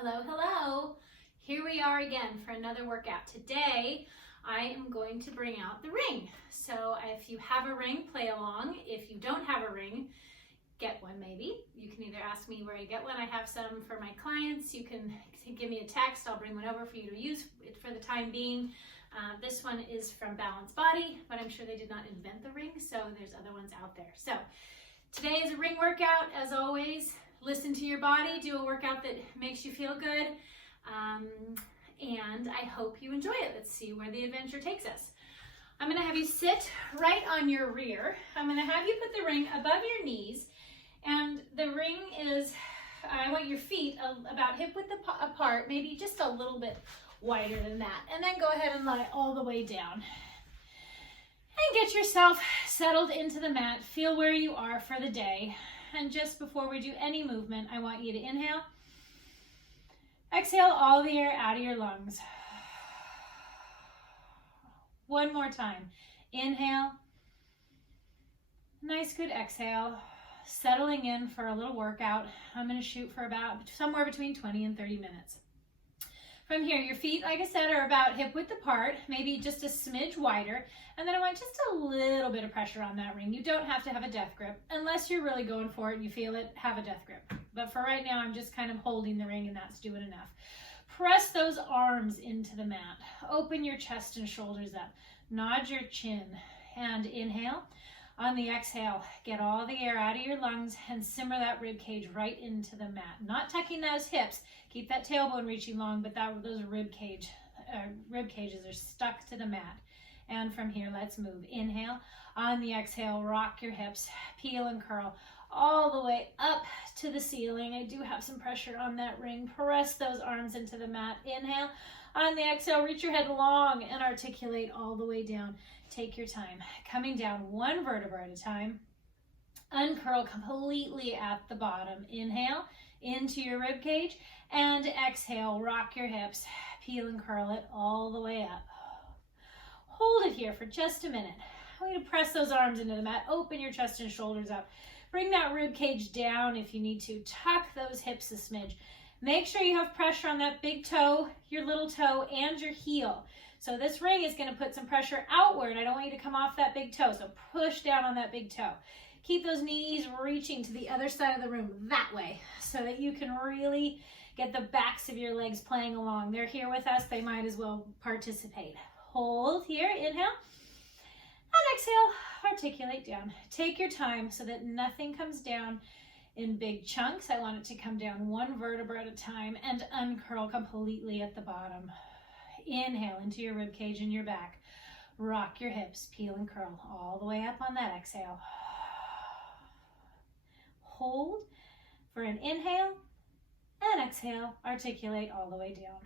Hello, hello. Here we are again for another workout. Today, I am going to bring out the ring. So if you have a ring, play along. If you don't have a ring, get one maybe. You can either ask me where you get one. I have some for my clients. You can give me a text. I'll bring one over for you to use for the time being. This one is from Balance Body, but I'm sure they did not invent the ring, so there's other ones out there. So today is a ring workout, as always. Listen to your body, do a workout that makes you feel good, and I hope you enjoy it. Let's see where the adventure takes us. I'm going to have you sit right on your rear. I'm going to have you put the ring above your knees, and the ring is, I want your feet about hip width apart, maybe just a little bit wider than that, and then go ahead and lie all the way down. And get yourself settled into the mat. Feel where you are for the day. And just before we do any movement, I want you to inhale. Exhale all the air out of your lungs. One more time. Inhale. Nice, good exhale. Settling in for a little workout. I'm going to shoot for about somewhere between 20 and 30 minutes. From here, your feet, like I said, are about hip width apart, maybe just a smidge wider. And then I want just a little bit of pressure on that ring. You don't have to have a death grip. Unless you're really going for it and you feel it, have a death grip. But for right now, I'm just kind of holding the ring and that's doing enough. Press those arms into the mat. Open your chest and shoulders up. Nod your chin and inhale. On the exhale, get all the air out of your lungs and simmer that rib cage right into the mat. Not tucking those hips. Keep that tailbone reaching long, but those rib cages are stuck to the mat. And from here, let's move. Inhale. On the exhale, rock your hips, peel and curl all the way up to the ceiling. I do have some pressure on that ring. Press those arms into the mat. Inhale. On the exhale, reach your head long and articulate all the way down. Take your time. Coming down one vertebra at a time. Uncurl completely at the bottom. Inhale into your rib cage and exhale, rock your hips, peel and curl it all the way up. Hold it here for just a minute. I want you to press those arms into the mat. Open your chest and shoulders up. Bring that rib cage down if you need to. Tuck those hips a smidge. Make sure you have pressure on that big toe, your little toe, and your heel. So this ring is going to put some pressure outward. I don't want you to come off that big toe, so push down on that big toe. Keep those knees reaching to the other side of the room that way so that you can really get the backs of your legs playing along. They're here with us. They might as well participate. Hold here. Inhale. And exhale. Articulate down. Take your time so that nothing comes down in big chunks. I want it to come down one vertebra at a time and uncurl completely at the bottom. Inhale into your rib cage and your back. Rock your hips, peel and curl all the way up on that exhale. Hold for an inhale and exhale. Articulate all the way down.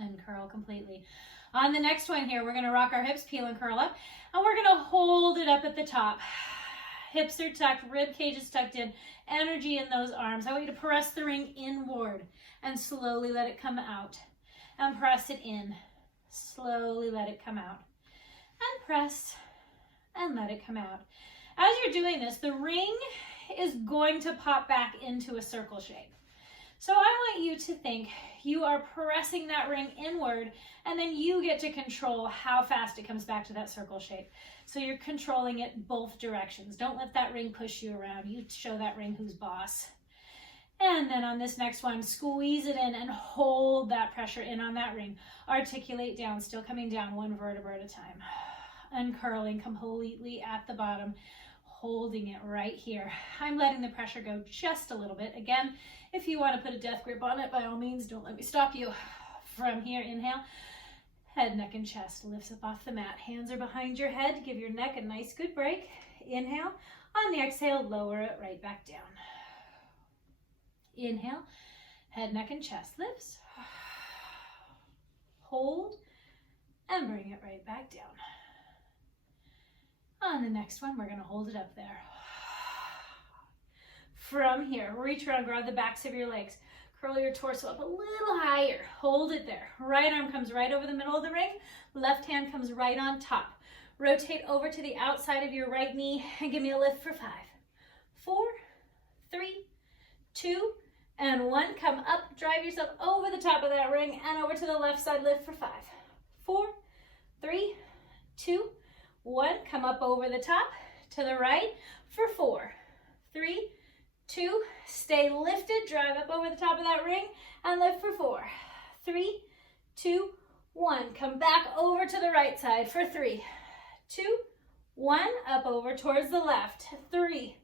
Uncurl completely. On the next one here, we're going to rock our hips, peel and curl up, and we're going to hold it up at the top. Hips are tucked, rib cage is tucked in, energy in those arms. I want you to press the ring inward and slowly let it come out. And press it in. Slowly let it come out. And press and let it come out. As you're doing this, the ring is going to pop back into a circle shape. So I want you to think you are pressing that ring inward, and then you get to control how fast it comes back to that circle shape. So you're controlling it both directions. Don't let that ring push you around. You show that ring who's boss. And then on this next one, squeeze it in and hold that pressure in on that ring. Articulate down, still coming down one vertebra at a time. Uncurling completely at the bottom, holding it right here. I'm letting the pressure go just a little bit. Again, if you want to put a death grip on it, by all means, don't let me stop you. From here, inhale. Head, neck, and chest lifts up off the mat. Hands are behind your head. Give your neck a nice good break. Inhale. On the exhale, lower it right back down. Inhale. Head, neck, and chest lifts. Hold. And bring it right back down. On the next one, we're going to hold it up there. From here, reach around, grab the backs of your legs. Curl your torso up a little higher. Hold it there. Right arm comes right over the middle of the ring. Left hand comes right on top. Rotate over to the outside of your right knee and give me a lift for 5, 4, 3, 2, and 1. Come up, drive yourself over the top of that ring and over to the left side, lift for 5, 4, 3, 2, 1. Come up over the top to the right for 4, 3, 2. Stay lifted, drive up over the top of that ring and lift for 4, 3, 2, 1. Come back over to the right side for 3, 2, 1. Up over towards the left, 3,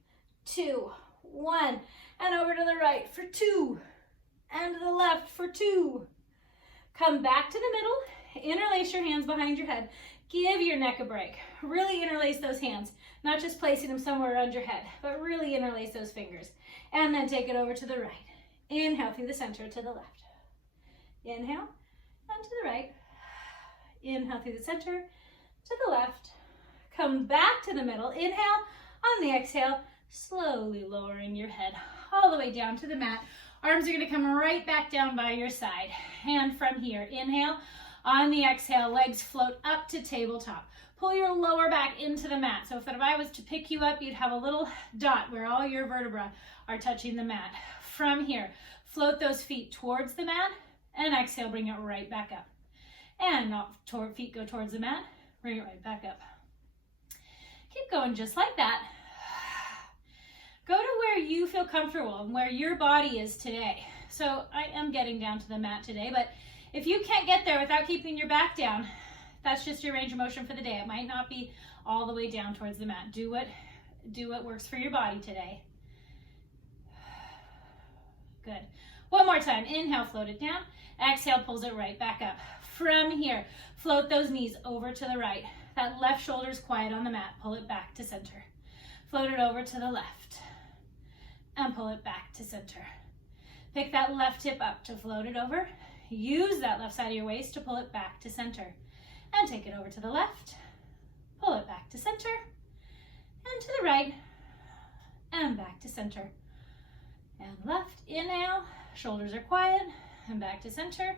2, 1. And over to the right for 2, and to the left for 2. Come back to the middle, interlace your hands behind your head. Give your neck a break. Really interlace those hands, not just placing them somewhere around your head, but really interlace those fingers. And then take it over to the right. Inhale through the center to the left. Inhale, and to the right. Inhale through the center to the left. Come back to the middle. Inhale, on the exhale, slowly lowering your head all the way down to the mat. Arms are going to come right back down by your side. And from here, inhale. On the exhale, legs float up to tabletop. Pull your lower back into the mat. So if I was to pick you up, you'd have a little dot where all your vertebrae are touching the mat. From here, float those feet towards the mat and exhale, bring it right back up. And feet go towards the mat, bring it right back up. Keep going just like that. Go to where you feel comfortable and where your body is today. So I am getting down to the mat today, but if you can't get there without keeping your back down, that's just your range of motion for the day. It might not be all the way down towards the mat. Do what works for your body today. Good. One more time. Inhale, float it down. Exhale, pulls it right back up. From here, float those knees over to the right. That left shoulder is quiet on the mat. Pull it back to center. Float it over to the left and pull it back to center. Pick that left hip up to float it over. Use that left side of your waist to pull it back to center. And take it over to the left. Pull it back to center. And to the right. And back to center. And left. Inhale. Shoulders are quiet. And back to center.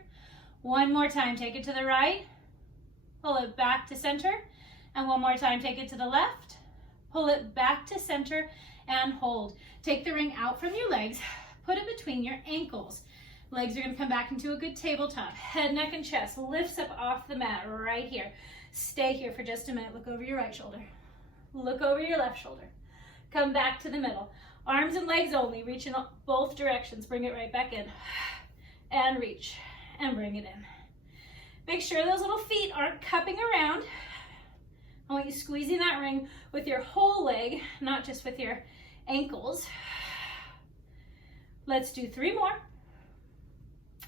One more time. Take it to the right. Pull it back to center. And one more time. Take it to the left. Pull it back to center and hold. Take the ring out from your legs. Put it between your ankles. Legs are going to come back into a good tabletop. Head, neck, and chest lifts up off the mat right here. Stay here for just a minute. Look over your right shoulder. Look over your left shoulder. Come back to the middle. Arms and legs only. Reach in both directions. Bring it right back in. And reach. And bring it in. Make sure those little feet aren't cupping around. I want you squeezing that ring with your whole leg, not just with your ankles. Let's do 3 more.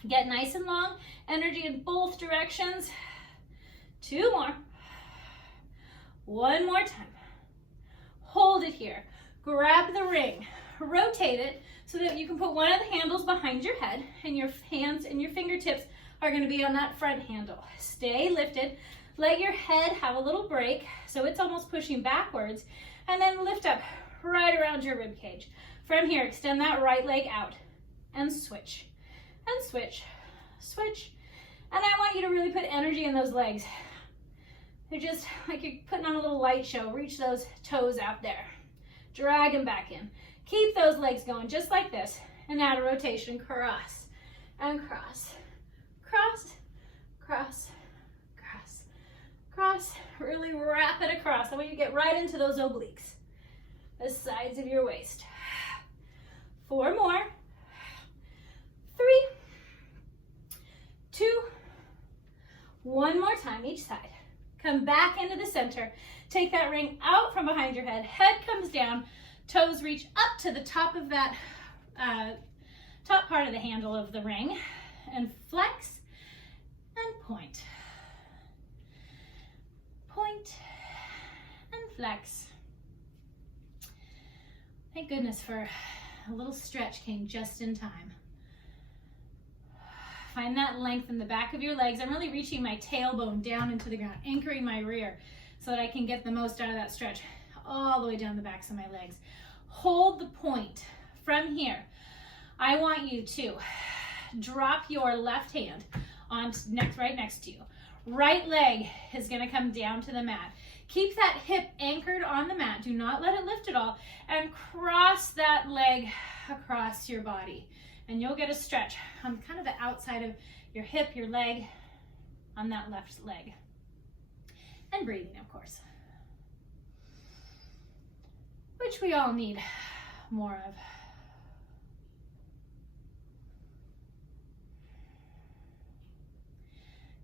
Get nice and long. Energy in both directions. 2 more. 1 more time. Hold it here. Grab the ring. Rotate it so that you can put one of the handles behind your head and your hands and your fingertips are going to be on that front handle. Stay lifted. Let your head have a little break so it's almost pushing backwards, and then lift up right around your rib cage. From here, extend that right leg out and switch. And switch, switch. And I want you to really put energy in those legs. They're just like you're putting on a little light show. Reach those toes out there. Drag them back in. Keep those legs going just like this. And add a rotation. Cross and cross. Cross, cross, cross, cross. Really wrap it across. I want you to get right into those obliques. The sides of your waist. 4 more. 3, 2, 1 more time each side. Come back into the center. Take that ring out from behind your head. Head comes down. Toes reach up to the top of that top part of the handle of the ring. And flex and point. Point and flex. Thank goodness for a little stretch came just in time. Find that length in the back of your legs. I'm really reaching my tailbone down into the ground, anchoring my rear so that I can get the most out of that stretch all the way down the backs of my legs. Hold the point. From here, I want you to drop your left hand on right next to you. Right leg is going to come down to the mat. Keep that hip anchored on the mat. Do not let it lift at all. And cross that leg across your body. And you'll get a stretch on kind of the outside of your hip, your leg, on that left leg. And breathing, of course, which we all need more of.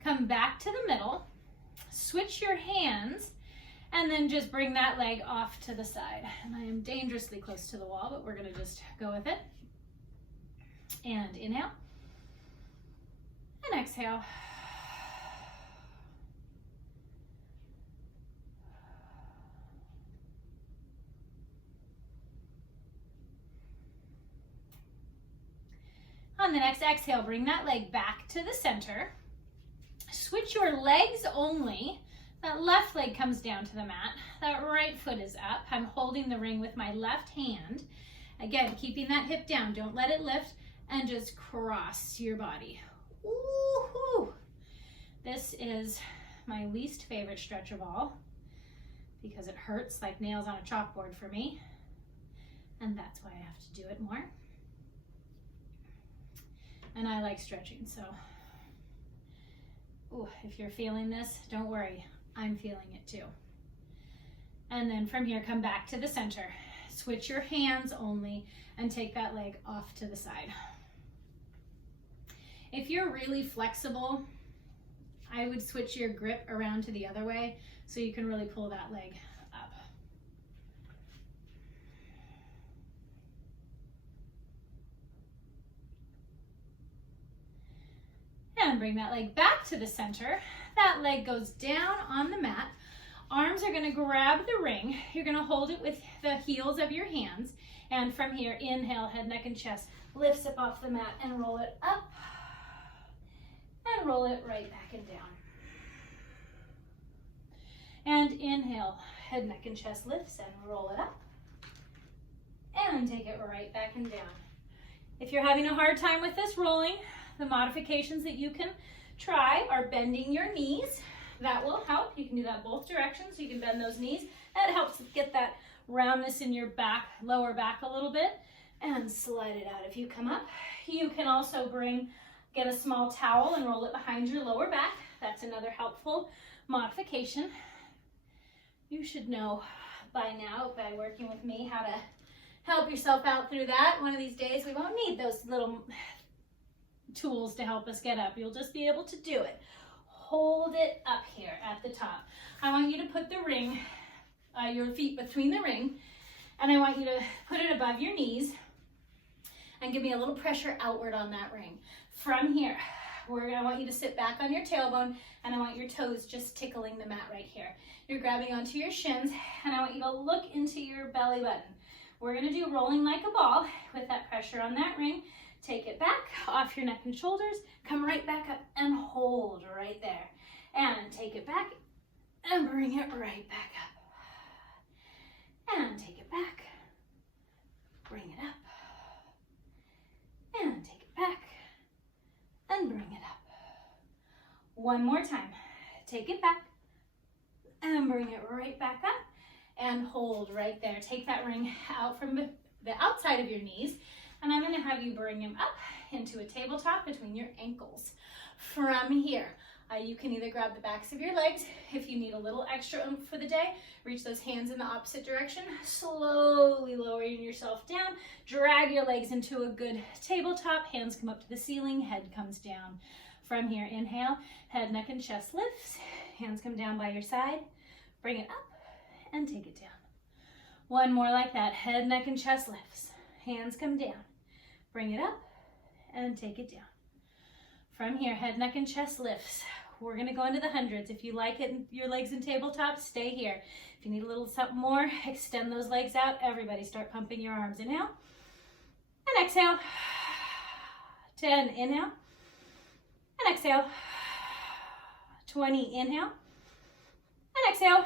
Come back to the middle, switch your hands, and then just bring that leg off to the side. And I am dangerously close to the wall, but we're gonna just go with it. And inhale, and exhale. On the next exhale, bring that leg back to the center. Switch your legs only. That left leg comes down to the mat. That right foot is up. I'm holding the ring with my left hand. Again, keeping that hip down. Don't let it lift, and just cross your body. Woo-hoo. This is my least favorite stretch of all because it hurts like nails on a chalkboard for me. And that's why I have to do it more. And I like stretching, so if you're feeling this, don't worry, I'm feeling it too. And then from here, come back to the center. Switch your hands only and take that leg off to the side. If you're really flexible, I would switch your grip around to the other way so you can really pull that leg up. And bring that leg back to the center. That leg goes down on the mat. Arms are going to grab the ring. You're going to hold it with the heels of your hands. And from here, inhale, head, neck, and chest. Lifts up off the mat and roll it up. And roll it right back and down. And inhale, head, neck, and chest lifts and roll it up. And take it right back and down. If you're having a hard time with this rolling, the modifications that you can try are bending your knees. That will help. You can do that both directions. You can bend those knees. That helps get that roundness in your back, lower back a little bit, and slide it out. If you come up, you can also get a small towel and roll it behind your lower back. That's another helpful modification. You should know by now, by working with me, how to help yourself out through that. One of these days, we won't need those little tools to help us get up. You'll just be able to do it. Hold it up here at the top. I want you to put the ring, your feet between the ring, and I want you to put it above your knees and give me a little pressure outward on that ring. From here, I want you to sit back on your tailbone, and I want your toes just tickling the mat right here. You're grabbing onto your shins, and I want you to look into your belly button. We're going to do rolling like a ball with that pressure on that ring. Take it back off your neck and shoulders, come right back up and hold right there. And take it back and bring it right back up. And take it back, bring it up. And take it back and bring it up. One more time. Take it back and bring it right back up and hold right there. Take that ring out from the outside of your knees. And I'm going to have you bring him up into a tabletop between your ankles. From here, you can either grab the backs of your legs. If you need a little extra oomph for the day, reach those hands in the opposite direction. Slowly lowering yourself down. Drag your legs into a good tabletop. Hands come up to the ceiling. Head comes down. From here, inhale. Head, neck, and chest lifts. Hands come down by your side. Bring it up and take it down. One more like that. Head, neck, and chest lifts. Hands come down. Bring it up and take it down. From here, head, neck, and chest lifts. We're going to go into the hundreds. If you like it, your legs in tabletop, stay here. If you need a little something more, extend those legs out. Everybody start pumping your arms. Inhale and exhale. 10, inhale and exhale. 20, inhale and exhale.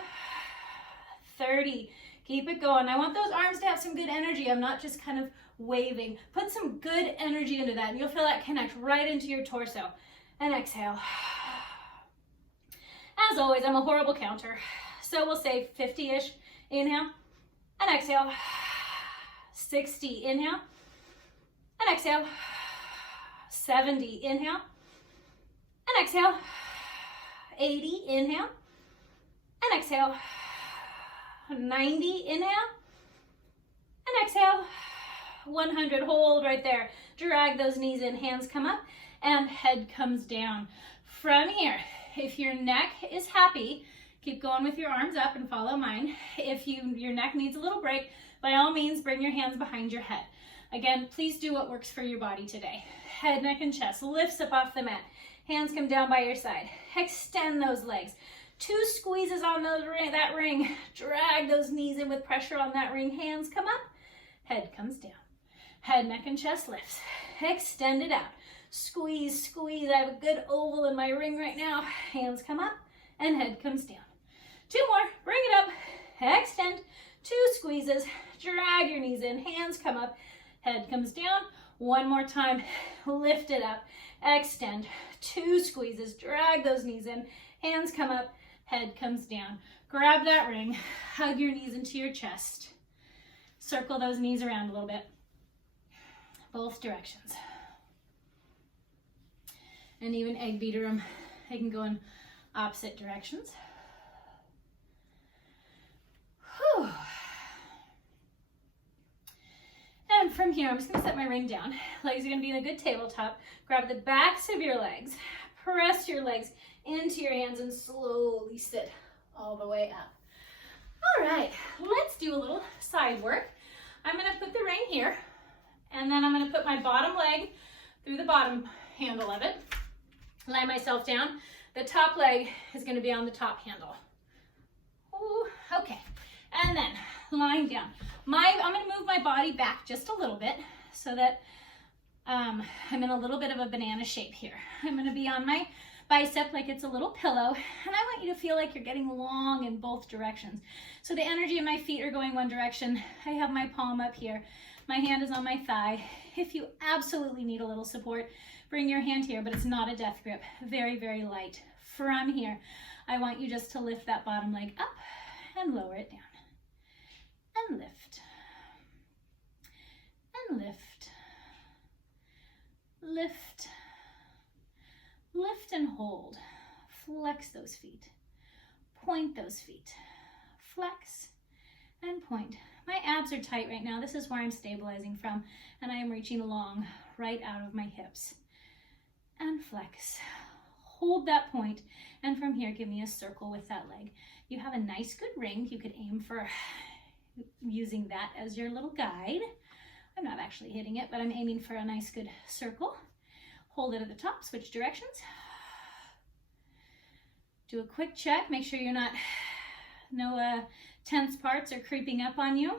30. Keep it going. I want those arms to have some good energy. I'm not just kind of waving. Put some good energy into that, and you'll feel that connect right into your torso. And exhale. As always, I'm a horrible counter, so we'll say 50-ish. Inhale and exhale. 60. Inhale and exhale. 70, inhale, and exhale. 80, inhale, and exhale. 90, inhale, and exhale. 100, hold right there. Drag those knees in, hands come up, and head comes down. From here, if your neck is happy, keep going with your arms up and follow mine. If your neck needs a little break, by all means, bring your hands behind your head. Again, please do what works for your body today. Head, neck, and chest lifts up off the mat. Hands come down by your side. Extend those legs. 2 squeezes on that ring. Drag those knees in with pressure on that ring. Hands come up. Head comes down. Head, neck, and chest lifts. Extend it out. Squeeze, squeeze. I have a good oval in my ring right now. Hands come up and head comes down. 2 more. Bring it up. Extend. 2 squeezes. Drag your knees in. Hands come up. Head comes down. 1 more time. Lift it up. Extend. 2 squeezes. Drag those knees in. Hands come up. Head comes down. Grab that ring. Hug your knees into your chest. Circle those knees around a little bit. Both directions. And even egg beater them. They can go in opposite directions. Whew. And from here, I'm just going to set my ring down. Legs are going to be in a good tabletop. Grab the backs of your legs. Press your legs into your hands and slowly sit all the way up. All right, let's do a little side work. I'm going to put the ring here, and then I'm going to put my bottom leg through the bottom handle of it. Lie myself down. The top leg is going to be on the top handle. Ooh, okay, and then lying down. I'm going to move my body back just a little bit so that I'm in a little bit of a banana shape here. I'm going to be on my bicep like it's a little pillow, and I want you to feel like you're getting long in both directions. So the energy in my feet are going one direction. I have my palm up here. My hand is on my thigh. If you absolutely need a little support, bring your hand here, but it's not a death grip. Very, very light. From here, I want you just to lift that bottom leg up and lower it down. And lift. And lift. Lift. Lift and hold. Flex those feet. Point those feet. Flex and point. My abs are tight right now. This is where I'm stabilizing from, and I am reaching long right out of my hips. And flex. Hold that point, and from here, give me a circle with that leg. You have a nice, good ring. You could aim for using that as your little guide. I'm not actually hitting it, but I'm aiming for a nice, good circle. Hold it at the top, switch directions. Do a quick check. Make sure you're not, no tense parts are creeping up on you.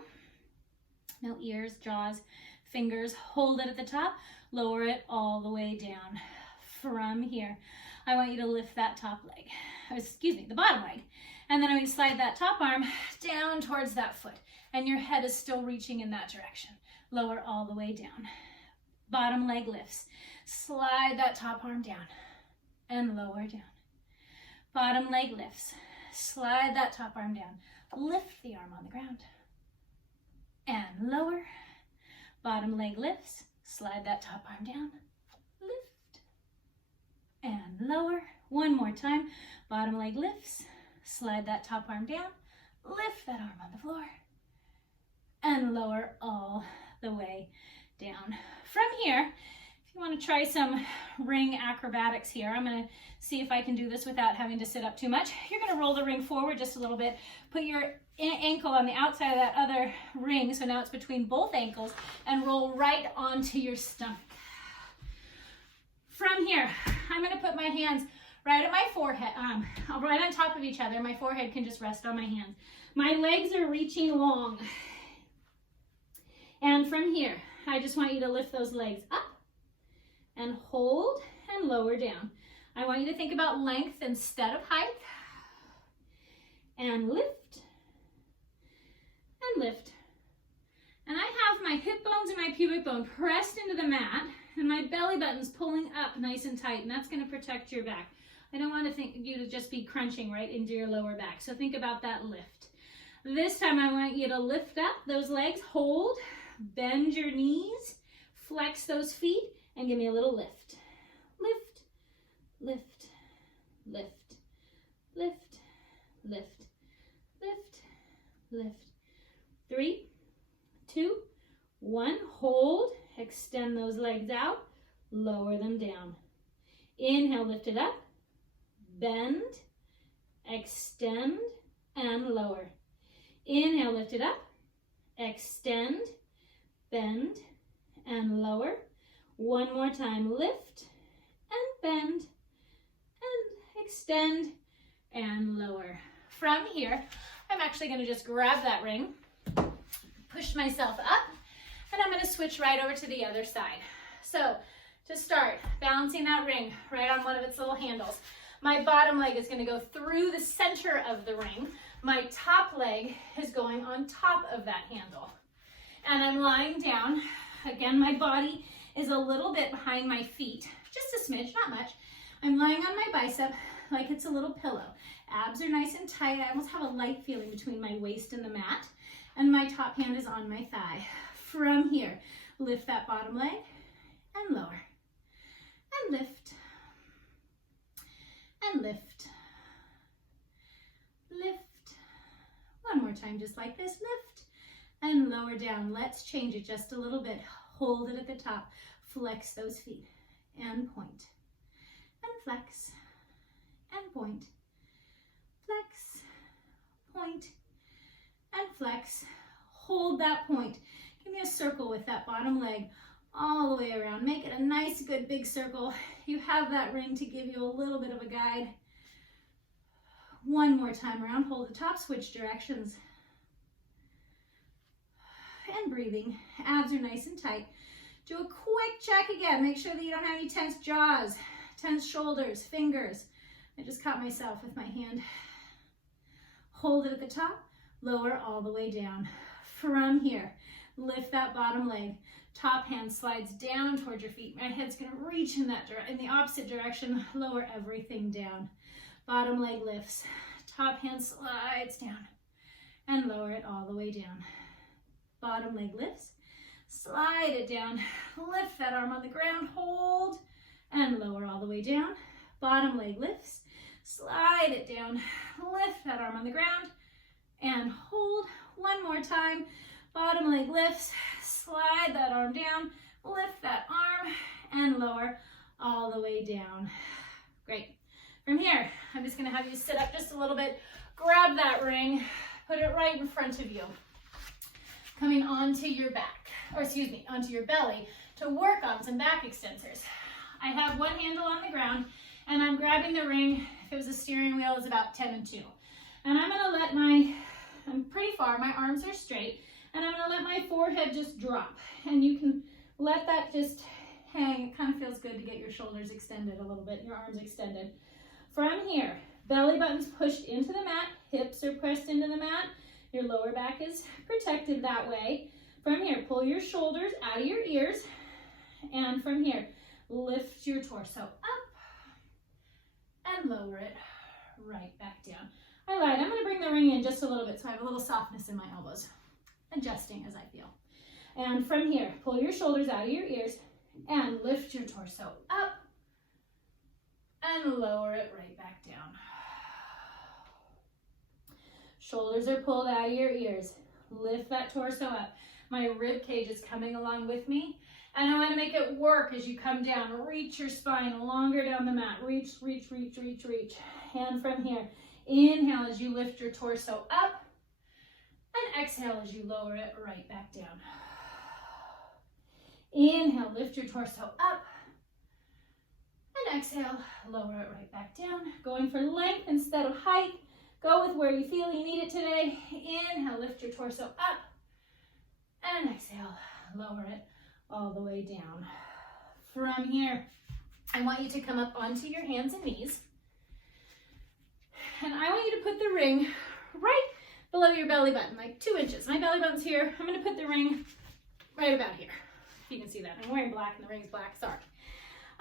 No ears, jaws, fingers. Hold it at the top. Lower it all the way down. From here, I want you to lift that top leg. The bottom leg. And then I'm going to slide that top arm down towards that foot. And your head is still reaching in that direction. Lower all the way down. Bottom leg lifts. Slide that top arm down and lower down. Bottom leg lifts. Slide that top arm down. Lift the arm on the ground and lower. Bottom leg lifts. Slide that top arm down. Lift and lower. One more time. Bottom leg lifts. Slide that top arm down. Lift that arm on the floor and lower all the way down. From here, if you want to try some ring acrobatics here, I'm going to see if I can do this without having to sit up too much. You're going to roll the ring forward just a little bit. Put your ankle on the outside of that other ring, so now it's between both ankles, and roll right onto your stomach. From here, I'm going to put my hands right at my forehead, right on top of each other. My forehead can just rest on my hands. My legs are reaching long. And from here, I just want you to lift those legs up and hold and lower down. I want you to think about length instead of height. And lift and lift. And I have my hip bones and my pubic bone pressed into the mat, and my belly button's pulling up nice and tight, and that's going to protect your back. I don't want you to just be crunching right into your lower back, so think about that lift. This time I want you to lift up those legs, hold, bend your knees, flex those feet, and give me a little lift. lift, lift, lift, lift, lift, lift. 3, 2, 1. Hold, extend those legs out, lower them down. Inhale, lift it up, bend, extend, and lower. Inhale, lift it up, extend, bend, and lower. One more time, lift, and bend, and extend, and lower. From here, I'm actually going to just grab that ring, push myself up, and I'm going to switch right over to the other side. So to start, balancing that ring right on one of its little handles. My bottom leg is going to go through the center of the ring. My top leg is going on top of that handle. And I'm lying down. Again, my body is a little bit behind my feet, just a smidge, not much. I'm lying on my bicep like it's a little pillow. Abs are nice and tight. I almost have a light feeling between my waist and the mat. And my top hand is on my thigh. From here, lift that bottom leg and lower. And lift. And lift. Lift. One more time, just like this. Lift and lower down. Let's change it just a little bit. Hold it at the top. Flex those feet and point. And flex and point. Flex, point, and flex. Hold that point. Give me a circle with that bottom leg all the way around. Make it a nice, good, big circle. You have that ring to give you a little bit of a guide. One more time around. Hold the top, switch directions. And breathing. Abs are nice and tight. Do a quick check again. Make sure that you don't have any tense jaws, tense shoulders, fingers. I just caught myself with my hand. Hold it at the top, lower all the way down. From here, lift that bottom leg. Top hand slides down towards your feet. My head's gonna reach in the opposite direction. Lower everything down. Bottom leg lifts. Top hand slides down and lower it all the way down. Bottom leg lifts. Slide it down. Lift that arm on the ground. Hold and lower all the way down. Bottom leg lifts. Slide it down. Lift that arm on the ground and hold. One more time. Bottom leg lifts. Slide that arm down. Lift that arm and lower all the way down. Great. From here, I'm just going to have you sit up just a little bit. Grab that ring. Put it right in front of you. Coming onto your back, or excuse me, onto your belly to work on some back extensors. I have one handle on the ground and I'm grabbing the ring. If it was a steering wheel, it's about 10 and 2. And I'm gonna let I'm pretty far, my arms are straight, and I'm gonna let my forehead just drop. And you can let that just hang. It kind of feels good to get your shoulders extended a little bit, your arms extended. From here, belly button's pushed into the mat, hips are pressed into the mat, your lower back is protected that way. From here, pull your shoulders out of your ears. And from here, lift your torso up and lower it right back down. All right, I'm going to bring the ring in just a little bit so I have a little softness in my elbows, adjusting as I feel. And from here, pull your shoulders out of your ears and lift your torso up and lower it right back down. Shoulders are pulled out of your ears. Lift that torso up. My rib cage is coming along with me. And I want to make it work as you come down. Reach your spine longer down the mat. Reach, reach, reach, reach, reach. And from here, inhale as you lift your torso up. And exhale as you lower it right back down. Inhale, lift your torso up. And exhale, lower it right back down. Going for length instead of height. Go with where you feel you need it today. Inhale, lift your torso up. And exhale, lower it all the way down. From here, I want you to come up onto your hands and knees. And I want you to put the ring right below your belly button, like 2 inches. My belly button's here. I'm going to put the ring right about here. If you can see that. I'm wearing black and the ring's black, sorry.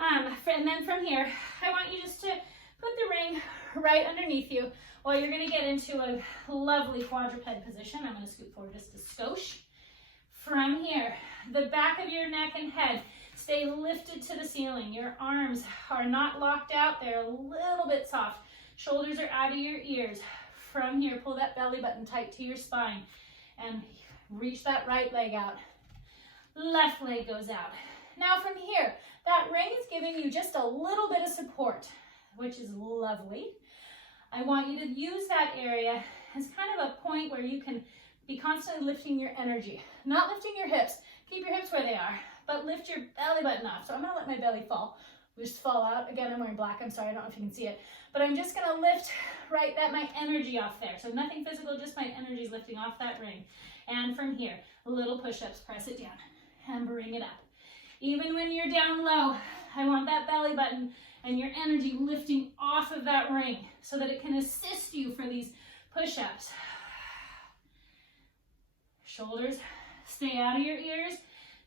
And then from here, I want you just to put the ring right underneath you while you're going to get into a lovely quadruped position. I'm going to scoot forward just a skosh. From here, the back of your neck and head Stay lifted to the ceiling. Your arms are not locked out. They're a little bit soft. Shoulders are out of your ears. From here, pull that belly button tight to your spine and reach that right leg out. Left leg goes out. Now from here, that ring is giving you just a little bit of support, which is lovely. I want you to use that area as kind of a point where you can be constantly lifting your energy. Not lifting your hips. Keep your hips where they are, but lift your belly button off. So I'm gonna let my belly fall. Just fall out. Again, I'm wearing black. I'm sorry, I don't know if you can see it. But I'm just gonna lift my energy off there. So nothing physical, just my energy is lifting off that ring. And from here, little push-ups, press it down and bring it up. Even when you're down low, I want that belly button and your energy lifting off of that ring so that it can assist you for these push-ups. Shoulders stay out of your ears.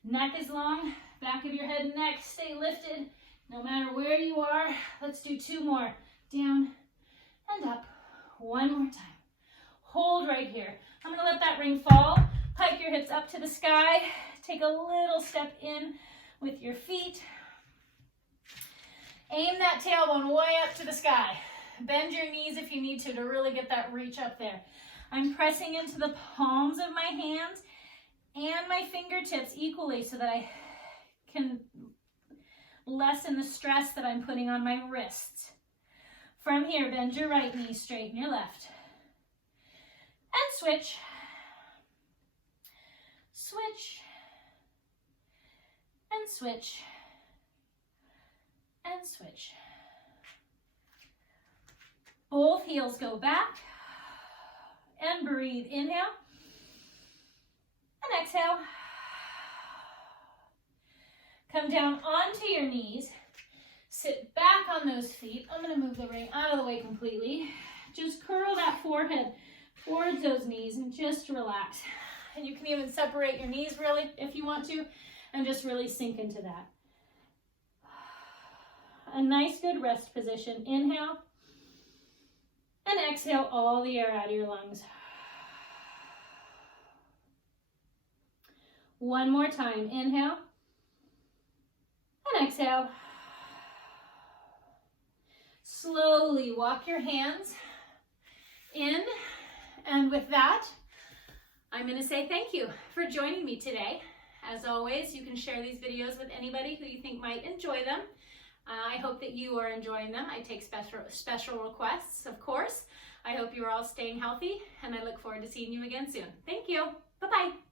Neck is long. Back of your head and neck stay lifted no matter where you are. Let's do 2 more. Down and up. 1 more time. Hold right here. I'm going to let that ring fall. Pike your hips up to the sky. Take a little step in with your feet. Aim that tailbone way up to the sky. Bend your knees if you need to really get that reach up there. I'm pressing into the palms of my hands and my fingertips equally so that I can lessen the stress that I'm putting on my wrists. From here, bend your right knee, straighten your left. And switch. Switch. And switch. And switch. Both heels go back. And breathe. Inhale. And exhale. Come down onto your knees. Sit back on those feet. I'm going to move the ring out of the way completely. Just curl that forehead towards those knees and just relax. And you can even separate your knees really if you want to and just really sink into that. A nice good rest position. Inhale and exhale all the air out of your lungs. One more time. Inhale and exhale. Slowly walk your hands in, and with that, I'm going to say thank you for joining me today. As always, you can share these videos with anybody who you think might enjoy them. I hope that you are enjoying them. I take special requests, of course. I hope you're all staying healthy, and I look forward to seeing you again soon. Thank you. Bye-bye.